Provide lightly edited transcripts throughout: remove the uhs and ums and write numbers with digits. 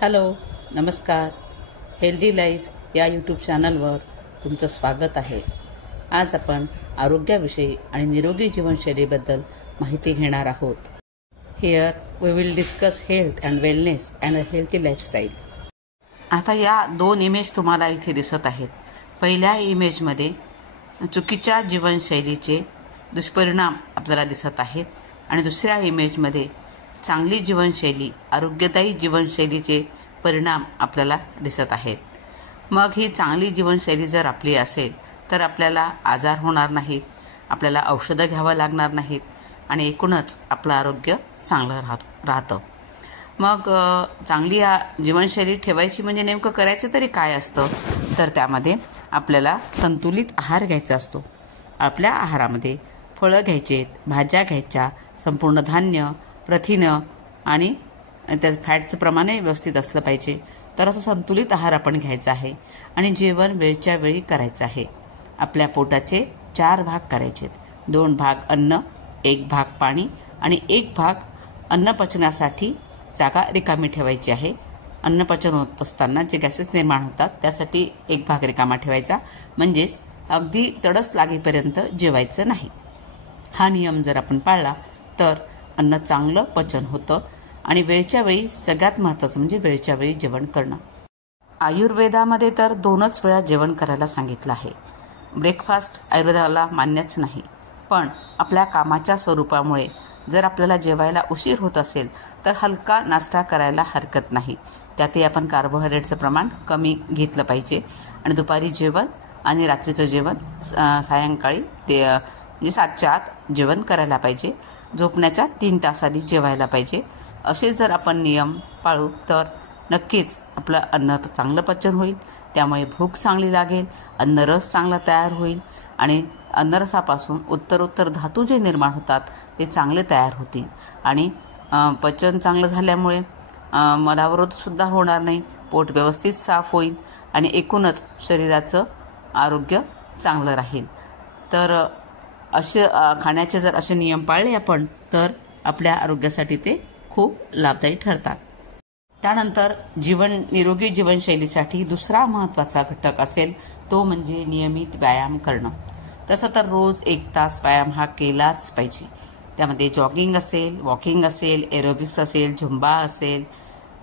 Hello, नमस्कार. Healthy life या YouTube चॅनलवर तुमचं स्वागत आहे. आज आपण आरोग्याविषयी आणि निरोगी जीवनशैलीबद्दल माहिती घेणार आहोत. Here we will discuss health and wellness and a healthy lifestyle. आता या दोन इमेज तुम्हाला इथे दिसत आहेत. पहिल्या इमेजमध्ये चुकीच्या जीवनशैलीचे दुष्परिणाम आपल्याला दिसत आहेत आणि दुसऱ्या इमेजमध्ये चांगली जीवनशैली, आरोग्यदायी जीवनशैलीचे परिणाम आपल्याला दिसत आहेत. मग ही चांगली जीवनशैली जर आपली असेल तर आपल्याला आजार होणार नाहीत, आपल्याला औषधं घ्यावं लागणार नाहीत आणि एकूणच आपलं आरोग्य चांगलं राहतं. मग चांगली जीवनशैली ठेवायची म्हणजे नेमकं करायचं तरी काय असतं, तर त्यामध्ये आपल्याला संतुलित आहार घ्यायचा असतो. आपल्या आहारामध्ये फळं घ्यायचेत, भाज्या घ्यायच्या, संपूर्ण धान्य, प्रथिनं आणि त्यात फॅटचं प्रमाणही व्यवस्थित असलं पाहिजे. तर असं संतुलित आहार आपण घ्यायचा आहे आणि जेवण वेळच्या वेळी करायचं आहे. आपल्या पोटाचे 4 भाग करायचे आहेत. 2 भाग अन्न, 1 भाग पाणी आणि 1 भाग अन्न पचनासाठी जागा रिकामी ठेवायची आहे. अन्न पचन होत असताना जे गॅसेस निर्माण होतात त्यासाठी 1 भाग रिकामा ठेवायचा, म्हणजेच अगदी तडस लागेपर्यंत जेवायचं नाही. हा नियम जर आपण पाळला तर अन्न चांगलं पचन होतं आणि वेळच्या वेळी सगळ्यात महत्त्वाचं म्हणजे वेळच्या वेळी जेवण करणं. आयुर्वेदामध्ये तर 2च वेळा जेवण करायला सांगितलं आहे. ब्रेकफास्ट आयुर्वेदाला मान्यच नाही, पण आपल्या कामाच्या स्वरूपामुळे जर आपल्याला जेवायला उशीर होत असेल तर हलका नाश्ता करायला हरकत नाही. त्यातही आपण कार्बोहायड्रेटचं प्रमाण कमी घेतलं पाहिजे आणि दुपारी जेवण आणि रात्रीचं जेवण सायंकाळी ते म्हणजे 7च्या आत जेवण करायला पाहिजे. झोपण्याच्या 3 तास आधी जेवायला पाहिजे. असे जर आपण नियम पाळू तर नक्कीच आपलं अन्न चांगलं पचन होईल, त्यामुळे भूक चांगली लागेल, अन्नरस चांगला तयार होईल आणि अन्नरसापासून उत्तरोत्तर धातू जे निर्माण होतात ते चांगले तयार होतील आणि पचन चांगलं झाल्यामुळे मलावरोधसुद्धा होणार नाही, पोट व्यवस्थित साफ होईल आणि एकूणच शरीराचं आरोग्य चांगलं राहील. तर असे खाण्याचे जर असे नियम पाळले आपण तर आपल्या आरोग्यासाठी ते खूप लाभदायी ठरतात. त्यानंतर निरोगी जीवनशैलीसाठी दुसरा महत्त्वाचा घटक असेल तो म्हणजे नियमित व्यायाम करणं. तसं तर रोज 1 तास व्यायाम हा केलाच पाहिजे. त्यामध्ये जॉगिंग असेल, वॉकिंग असेल, एरोबिक्स असेल, झुंबा असेल,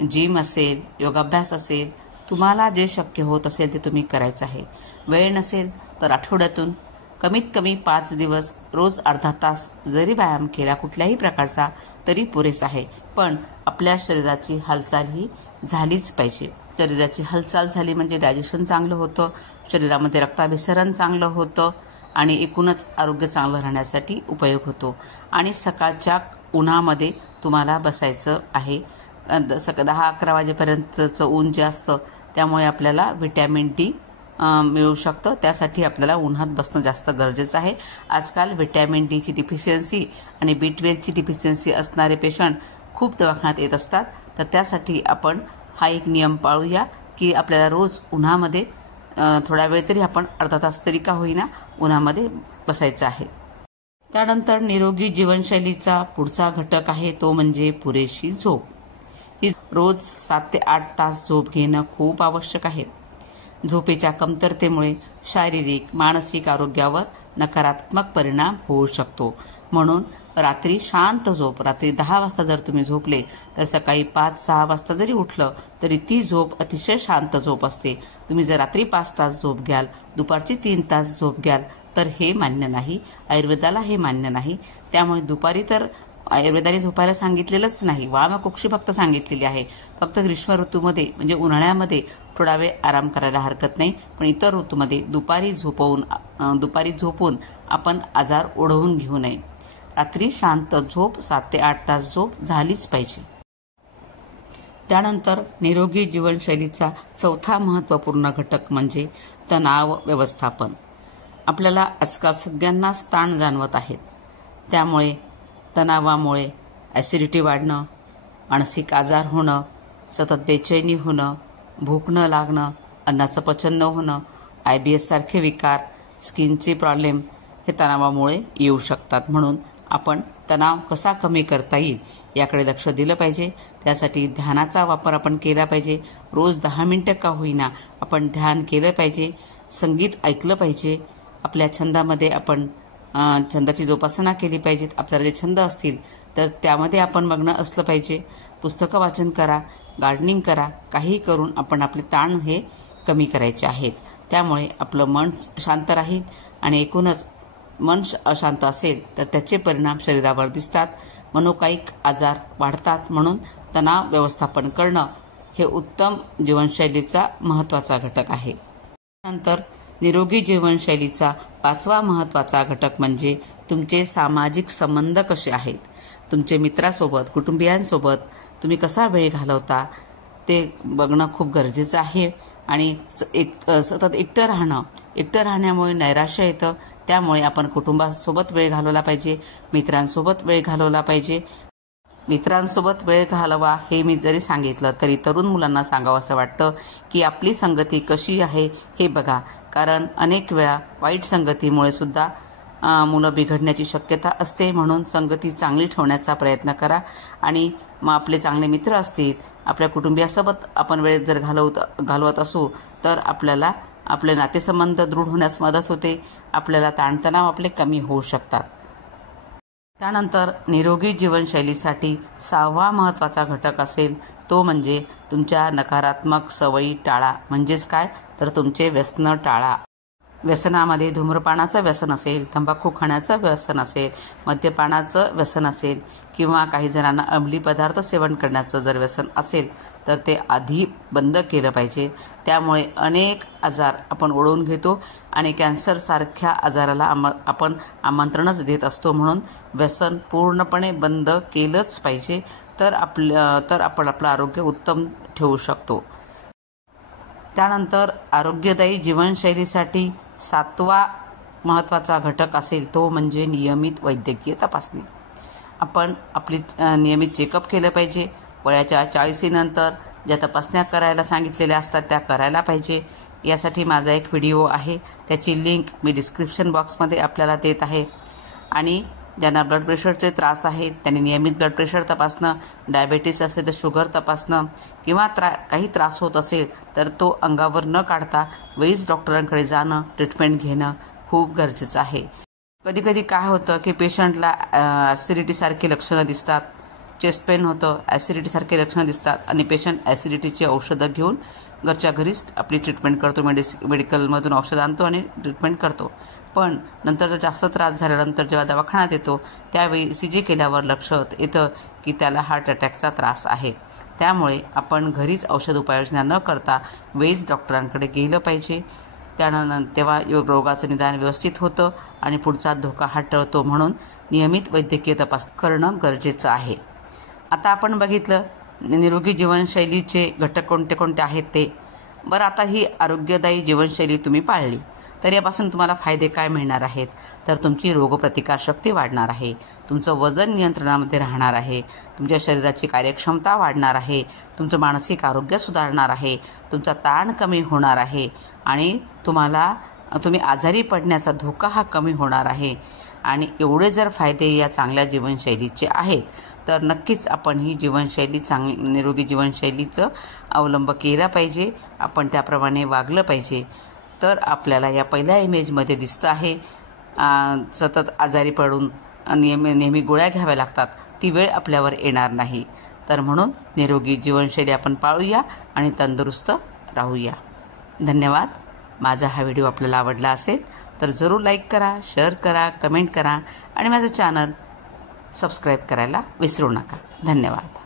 जिम असेल, योगाभ्यास असेल, तुम्हाला जे शक्य होत असेल ते तुम्ही करायचं आहे. वेळ नसेल तर आठवड्यातून कमीत कमी 5 दिवस रोज अर्धा तास जरी व्यायाम केला कुठल्याही प्रकारचा तरी पुरेसा आहे. पण आपल्या शरीराची हालचाल ही झालीच पाहिजे. शरीराची हालचाल झाली म्हणजे डायजेशन चांगलं होतं, शरीरामध्ये रक्ताभिसरण चांगलं होतं आणि एकूणच आरोग्य चांगलं राहण्यासाठी उपयोग होतो. आणि सकाळच्या उन्हामध्ये तुम्हाला बसायचं आहे. 10-11 वाजेपर्यंतचं ऊन जे असतं त्यामुळे आपल्याला व्हिटॅमिन डी मिळू शकतं. त्यासाठी आपल्याला उन्हात बसणं जास्त गरजेचं आहे. आजकाल व्हिटॅमिन डीची डिफिशियन्सी आणि B12ची डिफिशियन्सी असणारे पेशंट खूप दवाखान्यात येत असतात. तर त्यासाठी आपण हा एक नियम पाळूया की आपल्याला रोज उन्हामध्ये थोडा वेळ तरी आपण अर्धा तास तरी का होईना उन्हामध्ये बसायचं आहे. त्यानंतर निरोगी जीवनशैलीचा पुढचा घटक आहे तो म्हणजे पुरेशी झोप. ही रोज 7 ते 8 तास झोप घेणं खूप आवश्यक आहे. झोपेच्या कमतरतेमुळे शारीरिक, मानसिक आरोग्यावर नकारात्मक परिणाम होऊ शकतो. म्हणून रात्री शांत झोप. रात्री 10 वाजता जर तुम्ही झोपले तर सकाळी 5-6 वाजता जरी उठलं तरी ती झोप अतिशय शांत झोप असते. तुम्ही जर रात्री 5 तास झोप घ्याल, दुपारची 3 तास झोप घ्याल तर हे मान्य नाही. आयुर्वेदाला हे मान्य नाही. त्यामुळे दुपारी तर आयुर्वेदाने झोपायला सांगितलेलंच नाही, वामकुक्षी फक्त सांगितलेली आहे. फक्त ग्रीष्म ऋतूमध्ये म्हणजे उन्हाळ्यामध्ये थोडा वेळ आराम करायला हरकत नाही, पण इतर ऋतूमध्ये दुपारी झोपून आपण आजार ओढवून घेऊ नये. रात्री शांत झोप, 7 ते 8 तास झोप झालीच पाहिजे. त्यानंतर निरोगी जीवनशैलीचा चौथा महत्त्वपूर्ण घटक म्हणजे तणाव व्यवस्थापन. आपल्याला आजकाल सगळ्यांनाच ताण जाणवत आहेत. त्यामुळे तणावामुळे ॲसिडिटी वाढणं, मानसिक आजार होणं, सतत बेचैनी होणं, भूक न लागणं, अन्नाचं पचन न होणं, IBS सारखे विकार, स्किनचे प्रॉब्लेम हे तणावामुळे येऊ शकतात. म्हणून आपण तणाव कसा कमी करता येईल याकडे लक्ष दिलं पाहिजे. त्यासाठी ध्यानाचा वापर आपण केला पाहिजे. रोज 10 मिनिटं का होईना आपण ध्यान केलं पाहिजे. संगीत ऐकलं पाहिजे. आपल्या छंदामध्ये आपण छंदाची जोपासना केली पाहिजे. आपल्याला जे छंद असतील तर त्यामध्ये आपण मग्न असलं पाहिजे. पुस्तकं वाचन करा, गार्डनिंग करा. काही करून आपण आपले ताण हे कमी करायचे आहेत. त्यामुळे आपलं मन शांत राहील आणि एकूणच मन अशांत असेल तर त्याचे परिणाम शरीरावर दिसतात. मनोकायिक आजार वाढतात. म्हणून तणाव व्यवस्थापन करणं हे उत्तम जीवनशैलीचा महत्त्वाचा घटक आहे. नंतर निरोगी जीवनशैलीचा 5वा महत्त्वाचा घटक म्हणजे तुमचे सामाजिक संबंध कसे आहेत. तुमचे मित्रासोबत, कुटुंबियांसोबत तुम्ही कसा वेळ घालवता ते बघणं खूप गरजेचं आहे. आणि सतत एकटं राहण्यामुळे नैराश्य येतं. त्यामुळे आपण कुटुंबासोबत वेळ घालवला पाहिजे, मित्रांसोबत वेळ घालवला पाहिजे. मित्रांसोबत वेळ घालवा हे मी जरी सांगितलं तरी तरुण मुलांना सांगावं असं वाटतं की आपली संगती कशी आहे हे बघा. कारण अनेक वेळा वाईट संगतीमुळे सुद्धा मुलं बिघडण्याची शक्यता असते. म्हणून संगती चांगली ठेवण्याचा प्रयत्न करा. आणि मग आपले चांगले मित्र असतील, आपल्या कुटुंबियासोबत आपण वेळ जर घालवत असू तर आपल्याला आपले नातेसंबंध दृढ होण्यास मदत होते. आपल्याला ताणतणाव आपले कमी होऊ शकतात. त्यानंतर निरोगी जीवनशैलीसाठी 6वा महत्त्वाचा घटक असेल तो म्हणजे तुमच्या नकारात्मक सवयी टाळा. म्हणजेच काय तर तुमचे व्यसनं टाळा. व्यसनामध्ये धूम्रपानाचं व्यसन असेल, तंबाखू खाण्याचं व्यसन असेल, मद्यपानाचं व्यसन असेल किंवा काही जणांना अंमली पदार्थ सेवन करण्याचं जर व्यसन असेल तर ते आधी बंद केलं पाहिजे. त्यामुळे अनेक आजार आपण ओढवून घेतो आणि कॅन्सरसारख्या आजाराला आपण आमंत्रणच देत असतो. म्हणून व्यसन पूर्णपणे बंद केलंच पाहिजे तर आपण आपलं आरोग्य उत्तम ठेवू शकतो. त्यानंतर आरोग्यदायी जीवनशैलीसाठी 7वा महत्त्वाचा घटक असेल तो म्हणजे नियमित वैद्यकीय तपासणी. आपण आपली नियमित चेकअप केलं पाहिजे. वयाच्या 40नंतर ज्या तपासण्या करायला सांगितलेल्या असतात त्या करायला पाहिजे. यासाठी माझा एक व्हिडिओ आहे, त्याची लिंक मी डिस्क्रिप्शन बॉक्समध्ये आपल्याला देत आहे. आणि ज्यांना ब्लड प्रेशरचे त्रास आहेत त्यांनी नियमित ब्लड प्रेशर तपासणं, डायबेटीस असेल तर शुगर तपासणं किंवा काही त्रास होत असेल तर तो अंगावर न काढता वेळीच डॉक्टरांकडे जाणं, ट्रीटमेंट घेणं खूप गरजेचं आहे. कधीकधी काय होतं की पेशंटला ॲसिडिटीसारखी लक्षणं दिसतात, चेस्ट पेन होतं, ॲसिडिटीसारखे लक्षणं दिसतात आणि पेशंट ॲसिडिटीची औषधं घेऊन घरच्या घरीच आपली ट्रीटमेंट करतो. मेडिकलमधून औषध आणतो आणि ट्रीटमेंट करतो. पण नंतर जर जास्त त्रास झाल्यानंतर जेव्हा दवाखान्यात येतो त्यावेळी ECG केल्यावर लक्षात येतं की त्याला हार्ट अटॅकचा त्रास आहे. त्यामुळे आपण घरीच औषध उपाययोजना न करता वेळीच डॉक्टरांकडे गेलं पाहिजे. तेव्हा रोगाचं निदान व्यवस्थित होतं आणि पुढचा धोका हा टळतो. म्हणून नियमित वैद्यकीय तपासणी करणं गरजेचं आहे. आता आपण बघितलं निरोगी जीवनशैलीचे घटक कोणते कोणते आहेत ते. बरं, आता ही आरोग्यदायी जीवनशैली तुम्ही पाळली तर यापासून तुम्हाला फायदे काय मिळणार आहेत तर तुमची रोगप्रतिकारशक्ती वाढणार आहे, तुमचं वजन नियंत्रणामध्ये राहणार आहे, तुमच्या शरीराची कार्यक्षमता वाढणार आहे, तुमचं मानसिक आरोग्य सुधारणार आहे, तुमचा ताण कमी होणार आहे आणि तुम्ही आजारी पडण्याचा धोका हा कमी होणार आहे. आणि एवढे जर फायदे या चांगल्या जीवनशैलीचे आहेत तर नक्कीच आपण ही जीवनशैली निरोगी जीवनशैलीचं अवलंब केला पाहिजे. आपण त्याप्रमाणे वागलं पाहिजे. तर आपल्याला या पहिल्या इमेजमध्ये दिसतं आहे सतत आजारी पडून नेहमी गोळ्या घ्याव्या लागतात, ती वेळ आपल्यावर येणार नाही. तर म्हणून निरोगी जीवनशैली आपण पाळूया आणि तंदुरुस्त राहूया. धन्यवाद. माझा हा व्हिडिओ आपल्याला आवडला असेल तर जरूर लाईक करा, शेअर करा, कमेंट करा आणि माझं चॅनल सबस्क्राईब करायला विसरू नका. धन्यवाद.